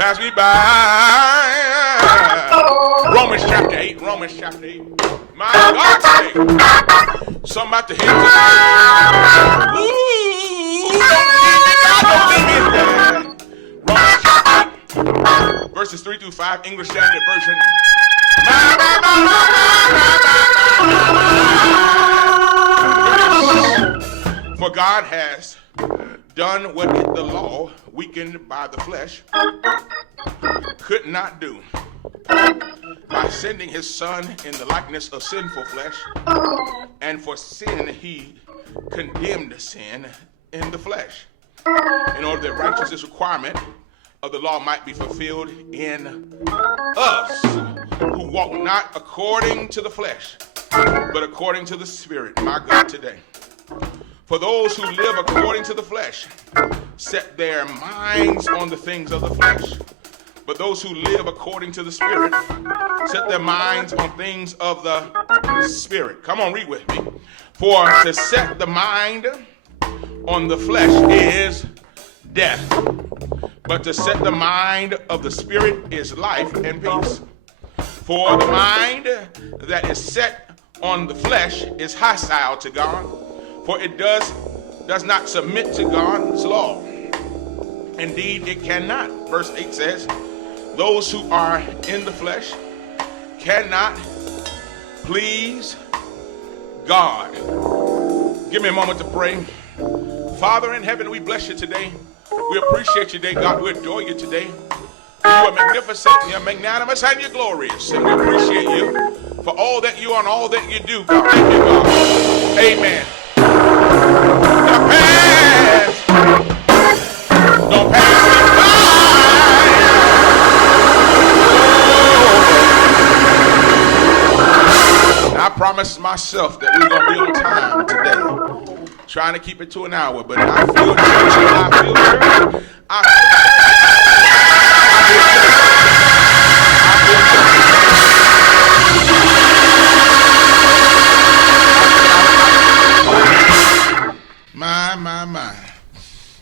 Pass me by. Romans chapter 8. Romans chapter 8. My God, today. Something about the head. Ooh, don't leave me there. Romans chapter 8, verses 3 through 5, English Standard Version. For God has done what the law, weakened by the flesh, could not do, by sending his Son in the likeness of sinful flesh, and for sin he condemned sin in the flesh, in order that righteousness requirement of the law might be fulfilled in us, who walk not according to the flesh, but according to the Spirit. My God, today. For those who live according to the flesh set their minds on the things of the flesh. But those who live according to the Spirit set their minds on things of the Spirit. Come on, read with me. For to set the mind on the flesh is death, but to set the mind of the Spirit is life and peace. For the mind that is set on the flesh is hostile to God, for it does not submit to God's law. Indeed, it cannot. Verse 8 says, those who are in the flesh cannot please God. Give me a moment to pray. Father in heaven, we bless you today. We appreciate you today, God. We adore you today. You are magnificent, you are magnanimous, and you're glorious. And we appreciate you for all that you are and all that you do, God. Thank you, God. Amen. Now pass. Don't pass me by. I promised myself that we were going to be on time today. Trying to keep it to an hour, but I feel church, I feel church. My.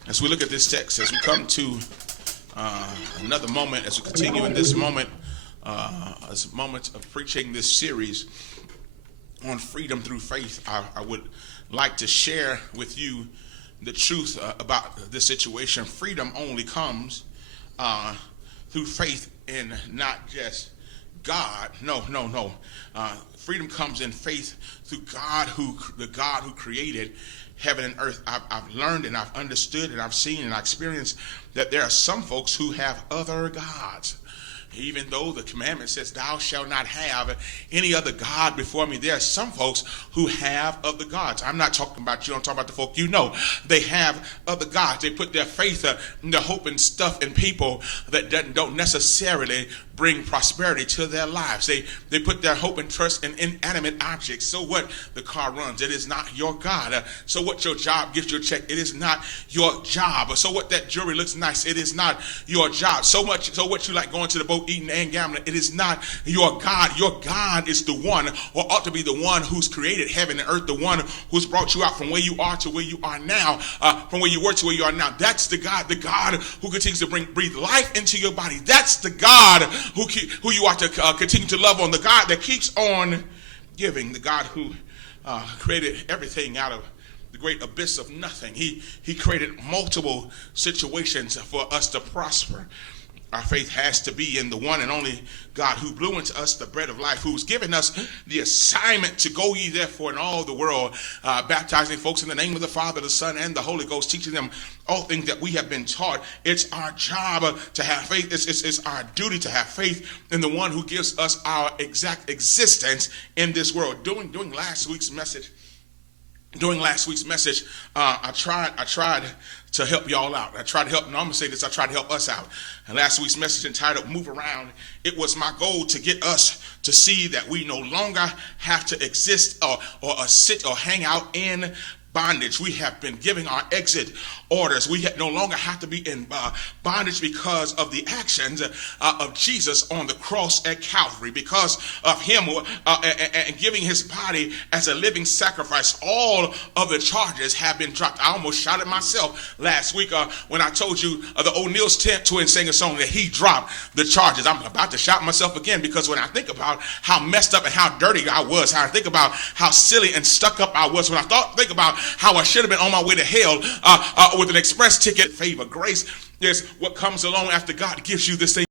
As we look at this text, as we come to another moment, as we continue in this moment, as a moment of preaching this series on freedom through faith, I would like to share with you the truth about this situation. Freedom only comes through faith in not just God. No. Freedom comes in faith through God, the God who created heaven and earth. I've learned and I've understood and I've seen and I've experienced that there are some folks who have other gods. Even though the commandment says, thou shalt not have any other God before me, there are some folks who have other gods. I'm not talking about you, I'm talking about the folk you know. They have other gods. They put their faith and their hope and stuff in people that don't necessarily bring prosperity to their lives. They put their hope and trust in inanimate objects. So what? The car runs. It is not your God. So what? Your job gives you a check. It is not your job. So what? That jewelry looks nice. It is not your job. So what? You like going to the boat, eating and gambling? It is not your God. Your God is the one, or ought to be the one, who's created heaven and earth, the one who's brought you out from where you are to where you are now, from where you were to where you are now. That's the God who continues to breathe life into your body. That's the God who you are to continue to love on, the God that keeps on giving, the God who created everything out of the great abyss of nothing. He created multiple situations for us to prosper. Our faith has to be in the one and only God who blew into us the bread of life, who's given us the assignment to go ye therefore in all the world, baptizing folks in the name of the Father, the Son, and the Holy Ghost, teaching them all things that we have been taught. It's our job to have faith. It's our duty to have faith in the one who gives us our exact existence in this world. During last week's message, I tried to help y'all out. I tried to help us out. And last week's message entitled Move Around, it was my goal to get us to see that we no longer have to exist or sit or hang out in bondage. We have been giving our exit orders. We no longer have to be in bondage because of the actions of Jesus on the cross at Calvary, because of him and giving his body as a living sacrifice. All of the charges have been dropped. I almost shot at myself last week when I told you the O'Neill's twins sang a song that he dropped the charges. I'm about to shout myself again, because when I think about how messed up and how dirty I was, how I think about how silly and stuck up I was, when I think about how I should have been on my way to hell with an express ticket. Favor, grace is what comes along after God gives you this thing.